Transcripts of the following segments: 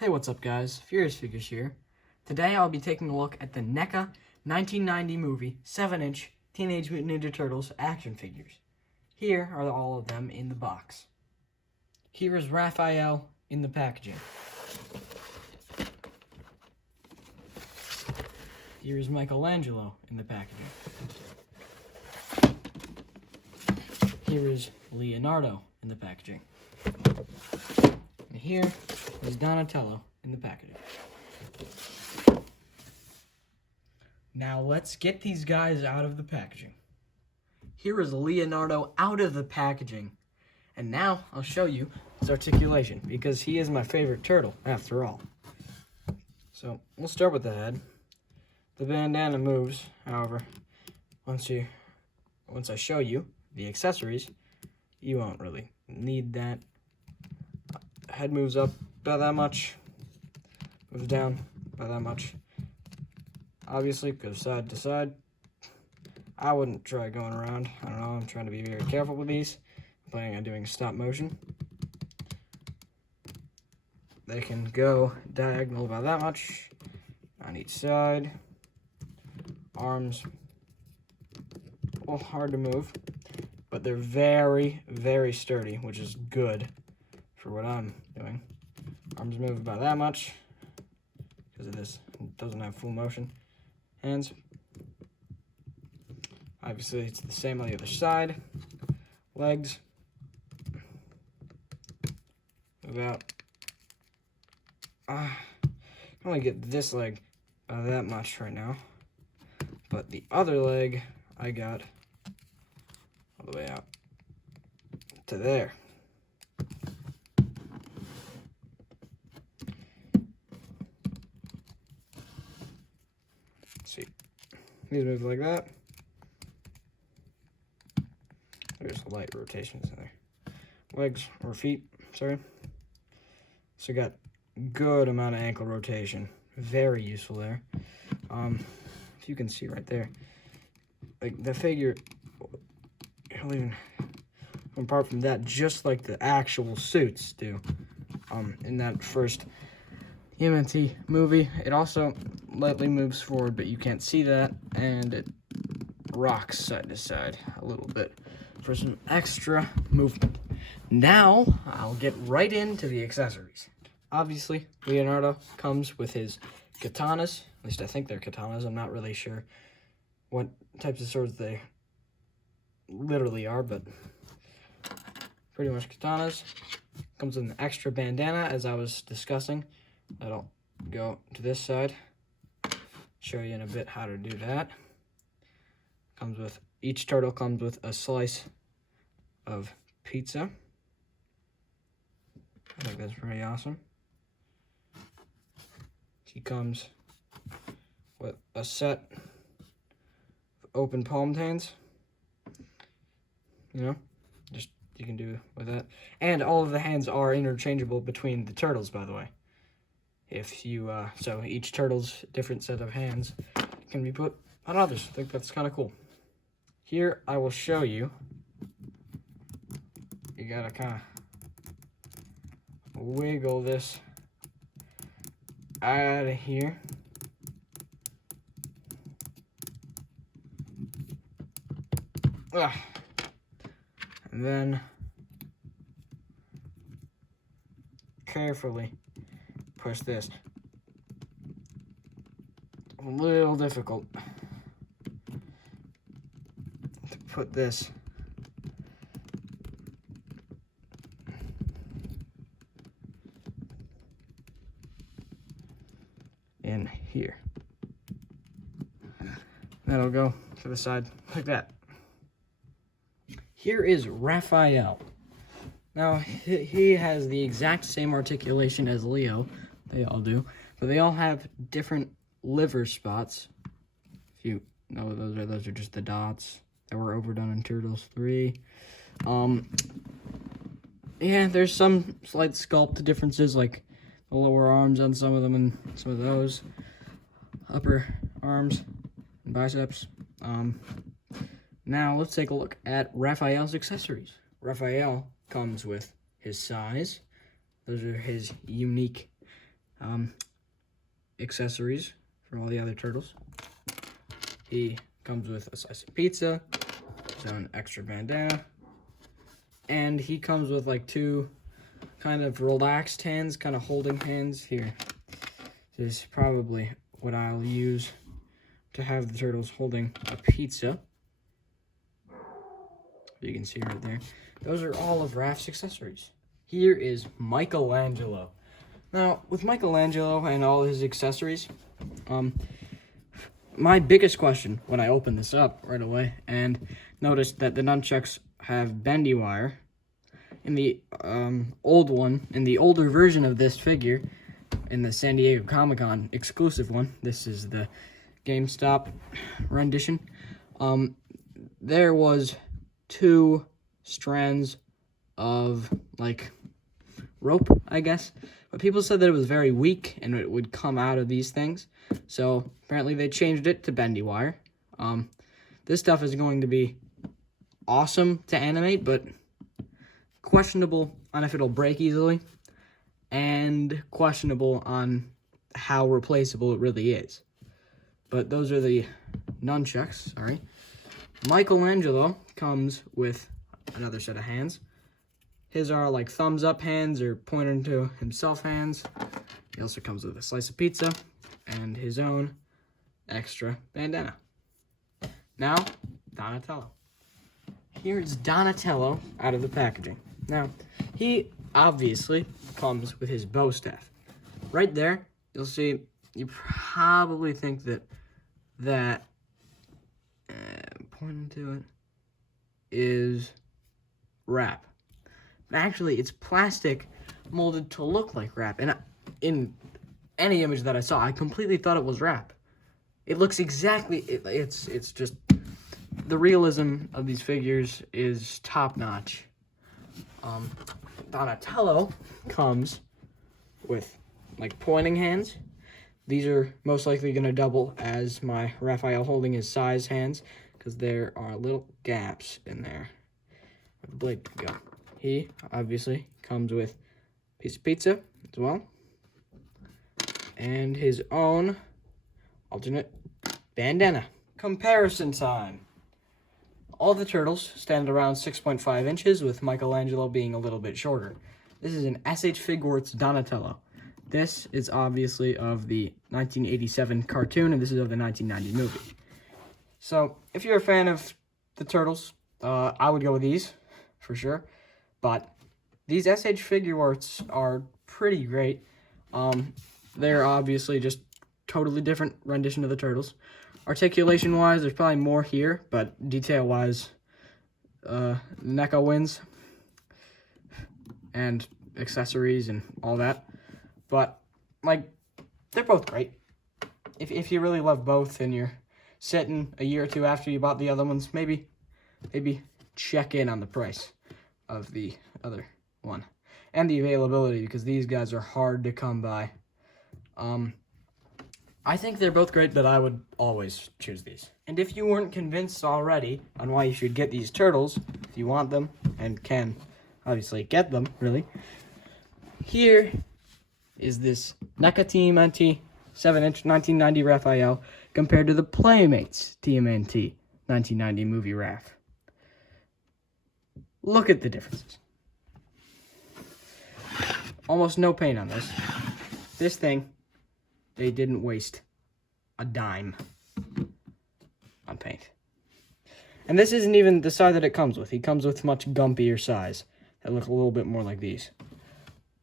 Hey, what's up guys? Furious Figures here. Today I'll be taking a look at the Neca 1990 movie 7-inch Teenage Mutant Ninja Turtles action figures. Here are all of them in the box. Here is Raphael in the packaging. Here is Michelangelo in the packaging. Here is Leonardo in the packaging. And here is Donatello in the packaging. Now let's get these guys out of the packaging. Here is Leonardo out of the packaging. And now I'll show you his articulation, because he is my favorite turtle, after all. So we'll start with the head. The bandana moves, however, once I show you the accessories, you won't really need that. Head moves up by that much, moves down by that much. Obviously, goes side to side. I wouldn't try going around. I don't know, I'm trying to be very careful with these. I'm planning on doing stop motion. They can go diagonal by that much on each side. Arms, well, hard to move, but they're very, very sturdy, which is good for what I'm doing. Arms move about that much because of this. It doesn't have full motion. Hands, obviously it's the same on the other side. Legs, move out. I can only get this leg that much right now, but the other leg I got all the way out to there. See, these move like that. There's a light rotations in there. Legs or feet, sorry. So got good amount of ankle rotation, very useful there. If you can see right there, like the figure, even apart from that, just like the actual suits do. In that first Tmnt movie, it also lightly moves forward, but you can't see that, and it rocks side to side a little bit for some extra movement. Now, I'll get right into the accessories. Obviously, Leonardo comes with his katanas. At least I think they're katanas. I'm not really sure what types of swords they literally are, but pretty much katanas. Comes with an extra bandana, as I was discussing. That'll go to this side. Show you in a bit how to do that. Each turtle comes with a slice of pizza. I think that's pretty awesome. He comes with a set of open palm hands. You know, just you can do with that. And all of the hands are interchangeable between the turtles, by the way. If you, so each turtle's different set of hands can be put on others. I think that's kind of cool. Here, I will show you. You gotta kind of wiggle this out of here. And then carefully push this. A little difficult to put this in here. That'll go to the side like that. Here is Raphael. Now, he has the exact same articulation as Leo. They all do. But they all have different liver spots. If you know what those are just the dots that were overdone in Turtles 3. Yeah, there's some slight sculpt differences, like the lower arms on some of them and some of those. Upper arms and biceps. Now, let's take a look at Raphael's accessories. Raphael comes with his size. Those are his unique accessories for all the other turtles. He comes with a slice of pizza, his own extra bandana, and he comes with like two kind of relaxed hands, kind of holding hands. Here, this is probably what I'll use to have the turtles holding a pizza. You can see right there. Those are all of Raph's accessories. Here is Michelangelo. Now, with Michelangelo and all his accessories, my biggest question when I opened this up right away and noticed that the nunchucks have bendy wire. In the old one, in the older version of this figure, in the San Diego Comic-Con exclusive one, this is the GameStop rendition, there was 2 strands of, like, rope, I guess. But people said that it was very weak and it would come out of these things. So apparently they changed it to bendy wire. This stuff is going to be awesome to animate, but questionable on if it'll break easily, and questionable on how replaceable it really is. But those are the nunchucks, sorry. Michelangelo comes with another set of hands. His are like thumbs up hands or pointing to himself hands. He also comes with a slice of pizza and his own extra bandana. Now, Donatello. Here's Donatello out of the packaging. Now, he obviously comes with his bow staff. Right there, you'll see, you probably think that pointing to it is wrap. Actually, it's plastic molded to look like wrap. And in any image that I saw, I completely thought it was wrap. It looks exactly, it's just, the realism of these figures is top-notch. Donatello comes with, like, pointing hands. These are most likely going to double as my Raphael holding his size hands, because there are little gaps in there where the blade can go. He, obviously, comes with a piece of pizza as well, and his own alternate bandana. Comparison time. All the turtles stand around 6.5 inches, with Michelangelo being a little bit shorter. This is an S.H. Figuarts Donatello. This is obviously of the 1987 cartoon, and this is of the 1990 movie. So, if you're a fan of the turtles, I would go with these, for sure. But these S.H. Figuarts are pretty great. They're obviously just totally different rendition of the turtles. Articulation-wise, there's probably more here, but detail-wise, Neca wins. And accessories and all that. But, like, they're both great. If you really love both and you're sitting a year or two after you bought the other ones, maybe check in on the price of the other one. And the availability, because these guys are hard to come by. I think they're both great, but I would always choose these. And if you weren't convinced already on why you should get these turtles, if you want them, and can obviously get them, really, here is this Neca Tmnt 7-inch 1990 Raphael compared to the Playmates Tmnt 1990 movie Raph. Look at the differences. Almost no paint on this. This thing, they didn't waste a dime on paint. And this isn't even the size that it comes with. He comes with much gumpier size that look a little bit more like these.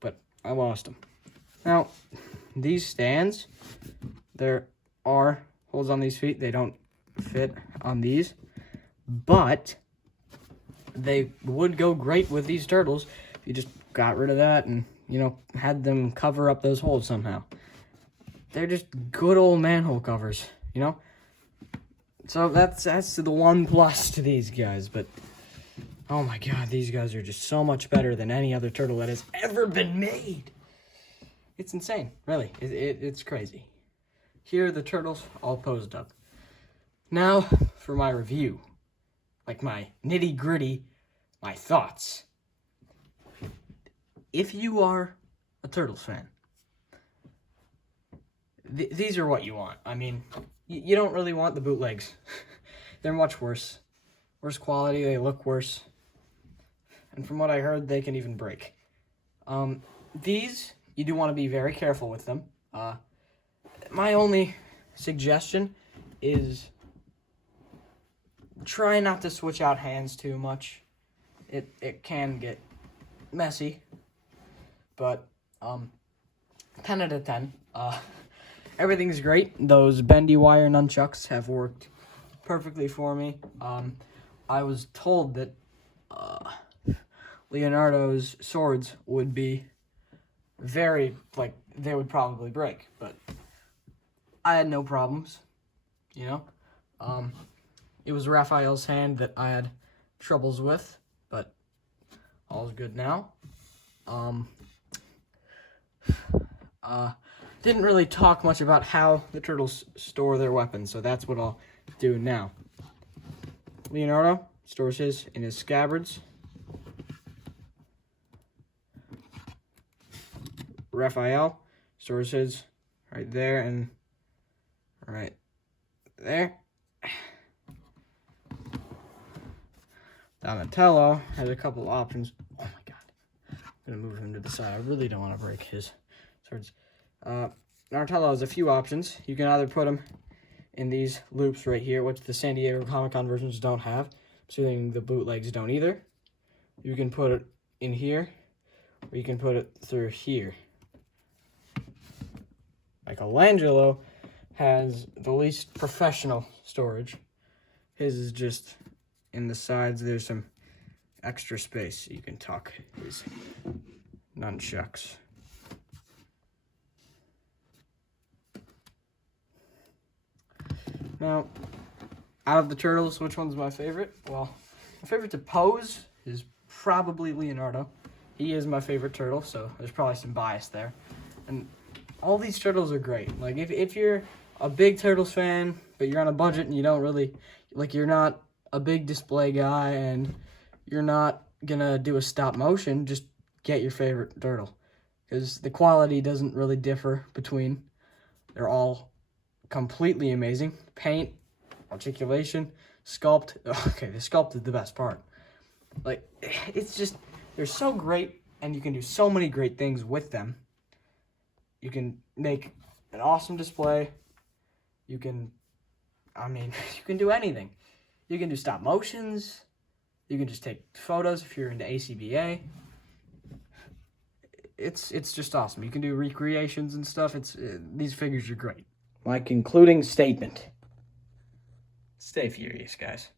But I lost them. Now, these stands, there are holes on these feet. They don't fit on these. But they would go great with these turtles if you just got rid of that and, you know, had them cover up those holes somehow. They're just good old manhole covers, you know? So that's the one plus to these guys, but oh my god, these guys are just so much better than any other turtle that has ever been made. It's insane, really. It's crazy. Here are the turtles all posed up. Now for my review. Like my nitty-gritty, my thoughts. If you are a Turtles fan, these are what you want. I mean, you don't really want the bootlegs. They're much worse. Worse quality, they look worse. And from what I heard, they can even break. These, you do want to be very careful with them. My only suggestion is try not to switch out hands too much. It can get messy, but 10 out of 10. Everything's great. Those bendy wire nunchucks have worked perfectly for me. I was told that Leonardo's swords would be very, like, they would probably break, but I had no problems, you know? It was Raphael's hand that I had troubles with, but all's good now. Didn't really talk much about how the turtles store their weapons, so that's what I'll do now. Leonardo stores his in his scabbards. Raphael stores his right there and right there. Donatello has a couple options. Oh my god. I'm gonna move him to the side. I really don't want to break his swords. Donatello has a few options. You can either put him in these loops right here, which the San Diego Comic-Con versions don't have. Assuming the bootlegs don't either. You can put it in here, or you can put it through here. Michelangelo has the least professional storage. His is just in the sides. There's some extra space so you can tuck his nunchucks. Now, out of the turtles, which one's my favorite? Well, my favorite to pose is probably Leonardo. He is my favorite turtle, so there's probably some bias there. And all these turtles are great. Like, if you're a big Turtles fan, but you're on a budget and you don't really, like, you're not a big display guy and you're not gonna do a stop motion, just get your favorite turtle. Because the quality doesn't really differ between. They're all completely amazing. Paint, articulation, sculpt. Okay, the sculpt is the best part. Like, it's just, they're so great, and you can do so many great things with them. You can make an awesome display. You can, I mean, you can do anything. You can do stop motions. You can just take photos if you're into ACBA. It's just awesome. You can do recreations and stuff. These figures are great. My concluding statement. Stay furious, guys.